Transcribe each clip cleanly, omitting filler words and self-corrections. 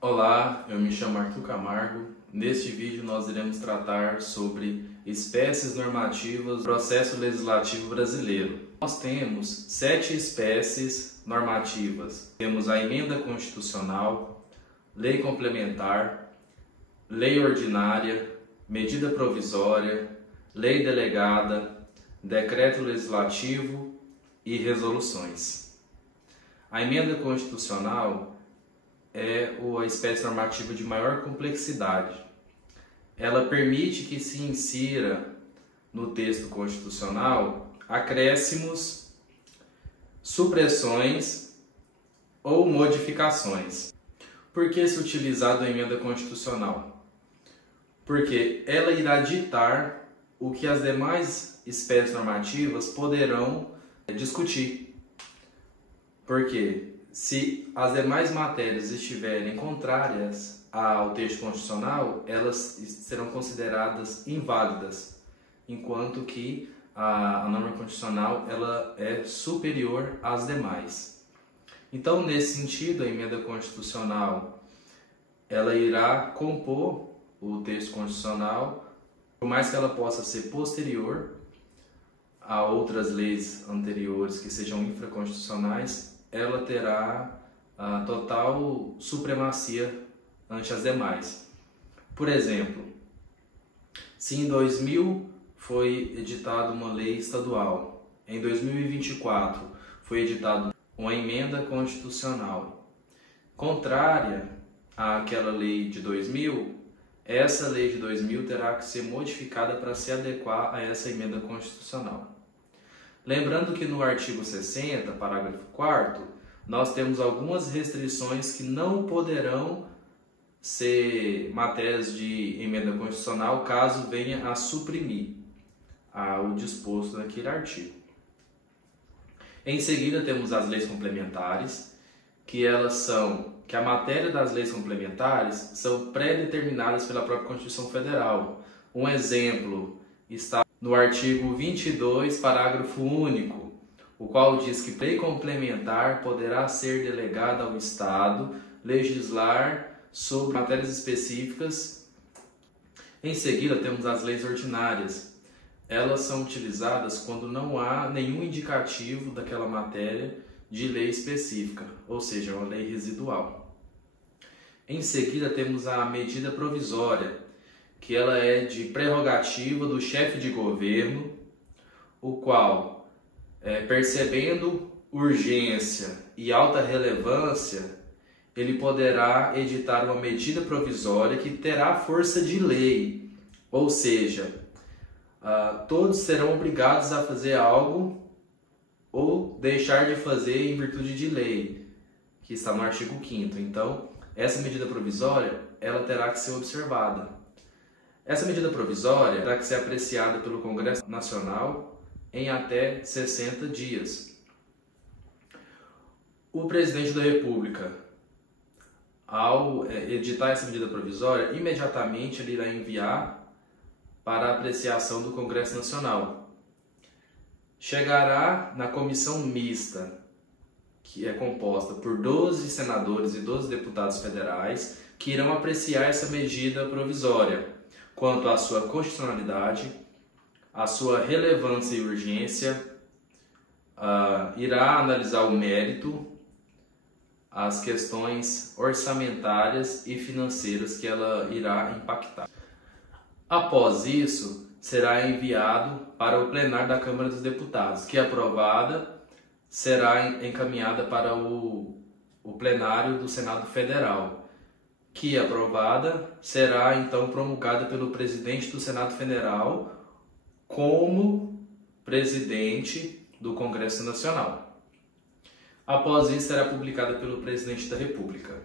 Olá, eu me chamo Arthur Camargo. Neste vídeo nós iremos tratar sobre espécies normativas do processo legislativo brasileiro. Nós temos 7 espécies normativas. Temos a emenda constitucional, lei complementar, lei ordinária, medida provisória, lei delegada, decreto legislativo e resoluções. A emenda constitucional é a espécie normativa de maior complexidade. Ela permite que se insira no texto constitucional acréscimos, supressões ou modificações. Por que se utilizar da emenda constitucional? Porque ela irá ditar o que as demais espécies normativas poderão discutir. Porque se as demais matérias estiverem contrárias ao texto constitucional, elas serão consideradas inválidas, enquanto que a norma constitucional ela é superior às demais. Então, nesse sentido, a emenda constitucional ela irá compor o texto constitucional, por mais que ela possa ser posterior a outras leis anteriores que sejam infraconstitucionais, ela terá a total supremacia ante as demais. Por exemplo, se em 2000 foi editada uma lei estadual, em 2024 foi editada uma emenda constitucional contrária àquela lei de 2000, essa lei de 2000 terá que ser modificada para se adequar a essa emenda constitucional. Lembrando que no artigo 60, parágrafo 4º, nós temos algumas restrições que não poderão ser matérias de emenda constitucional caso venha a suprimir o disposto naquele artigo. Em seguida temos as leis complementares, que a matéria das leis complementares são pré-determinadas pela própria Constituição Federal. Um exemplo está no artigo 22, parágrafo único, o qual diz que lei complementar poderá ser delegada ao Estado legislar sobre matérias específicas. Em seguida, temos as leis ordinárias. Elas são utilizadas quando não há nenhum indicativo daquela matéria de lei específica, ou seja, uma lei residual. Em seguida, temos a medida provisória, que ela é de prerrogativa do chefe de governo, o qual, percebendo urgência e alta relevância, ele poderá editar uma medida provisória que terá força de lei, ou seja, todos serão obrigados a fazer algo ou deixar de fazer em virtude de lei, que está no artigo 5º. Então, essa medida provisória ela terá que ser observada. Essa medida provisória terá que ser apreciada pelo Congresso Nacional em até 60 dias. O presidente da República, ao editar essa medida provisória, imediatamente ele irá enviar para a apreciação do Congresso Nacional. Chegará na comissão mista, que é composta por 12 senadores e 12 deputados federais, que irão apreciar essa medida provisória quanto à sua constitucionalidade, à sua relevância e urgência, irá analisar o mérito, as questões orçamentárias e financeiras que ela irá impactar. Após isso, será enviado para o plenário da Câmara dos Deputados, que aprovada será encaminhada para o plenário do Senado Federal, que aprovada será então promulgada pelo presidente do Senado Federal como presidente do Congresso Nacional. Após isso, será publicada pelo presidente da República.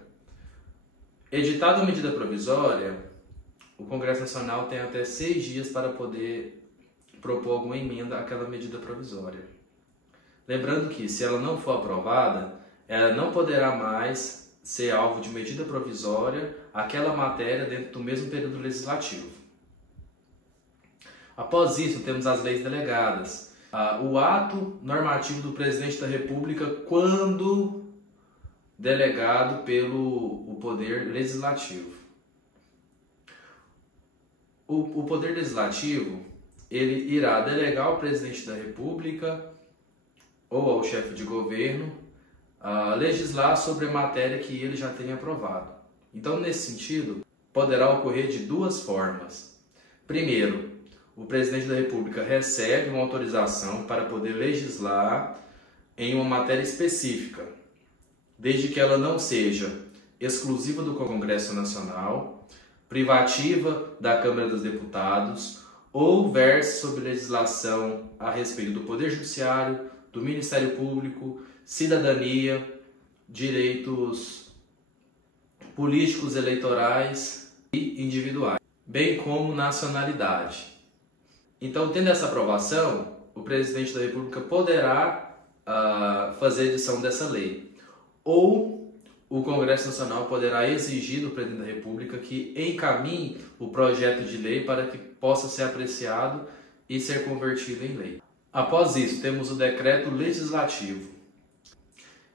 Editada a medida provisória, o Congresso Nacional tem até 6 dias para poder propor alguma emenda àquela medida provisória. Lembrando que, se ela não for aprovada, ela não poderá mais ser alvo de medida provisória aquela matéria dentro do mesmo período legislativo. Após isso, temos as leis delegadas. O ato normativo do presidente da República quando delegado pelo o Poder Legislativo. O Poder Legislativo, ele irá delegar ao Presidente da República ou ao chefe de governo a legislar sobre a matéria que ele já tenha aprovado. Então, nesse sentido, poderá ocorrer de duas formas. Primeiro, o Presidente da República recebe uma autorização para poder legislar em uma matéria específica, desde que ela não seja exclusiva do Congresso Nacional, privativa da Câmara dos Deputados ou verse sobre legislação a respeito do Poder Judiciário, do Ministério Público, cidadania, direitos políticos, eleitorais e individuais, bem como nacionalidade. Então, tendo essa aprovação, o Presidente da República poderá fazer edição dessa lei. Ou o Congresso Nacional poderá exigir do Presidente da República que encaminhe o projeto de lei para que possa ser apreciado e ser convertido em lei. Após isso, temos o decreto legislativo,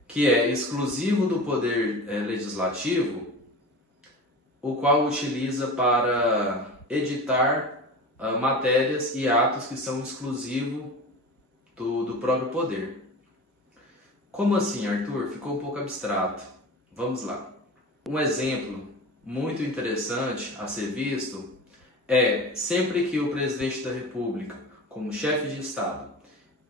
que é exclusivo do Poder Legislativo, o qual utiliza para editar matérias e atos que são exclusivos do próprio poder. Como assim, Arthur? Ficou um pouco abstrato. Vamos lá. Um exemplo muito interessante a ser visto é sempre que o Presidente da República, como chefe de Estado,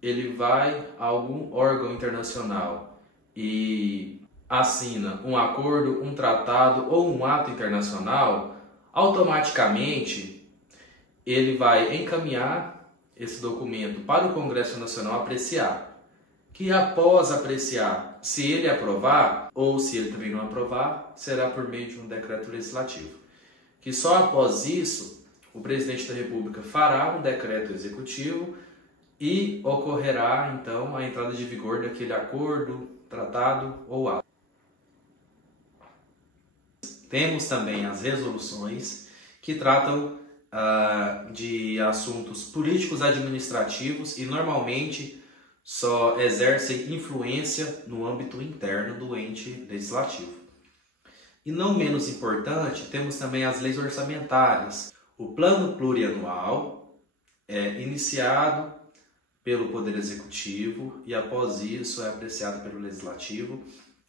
ele vai a algum órgão internacional e assina um acordo, um tratado ou um ato internacional, automaticamente ele vai encaminhar esse documento para o Congresso Nacional apreciar. Que após apreciar, se ele aprovar ou se ele também não aprovar, será por meio de um decreto legislativo. Que só após isso, o Presidente da República fará um decreto executivo e ocorrerá, então, a entrada de vigor daquele acordo, tratado ou ato. Temos também as resoluções que tratam de assuntos políticos administrativos e normalmente só exercem influência no âmbito interno do ente legislativo. E não menos importante, temos também as leis orçamentárias. O plano plurianual é iniciado pelo Poder Executivo e após isso é apreciado pelo Legislativo,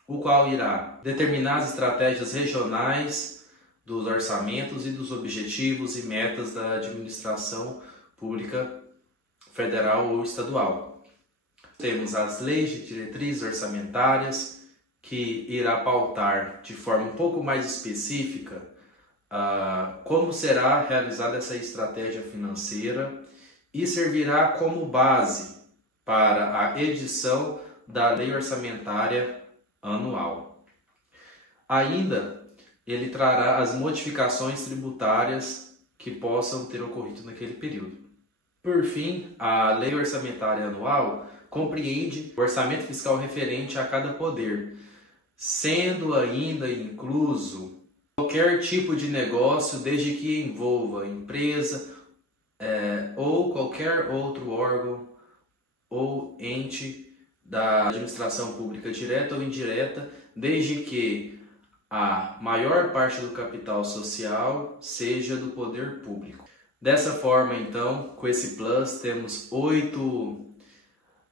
o qual irá determinar as estratégias regionais dos orçamentos e dos objetivos e metas da administração pública federal ou estadual. Temos as leis de diretrizes orçamentárias, que irá pautar de forma um pouco mais específica como será realizada essa estratégia financeira e servirá como base para a edição da lei orçamentária anual. Ainda, ele trará as modificações tributárias que possam ter ocorrido naquele período. Por fim, a lei orçamentária anual compreende o orçamento fiscal referente a cada poder, sendo ainda incluso qualquer tipo de negócio, desde que envolva empresa ou qualquer outro órgão ou ente da administração pública direta ou indireta, desde que a maior parte do capital social seja do poder público. Dessa forma, então, com esse plus, temos 8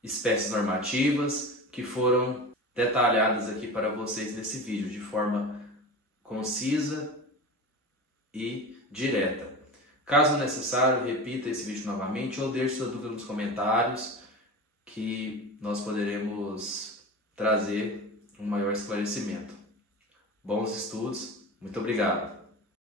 espécies normativas que foram detalhadas aqui para vocês nesse vídeo de forma concisa e direta. Caso necessário, repita esse vídeo novamente ou deixe sua dúvida nos comentários que nós poderemos trazer um maior esclarecimento. Bons estudos, muito obrigado!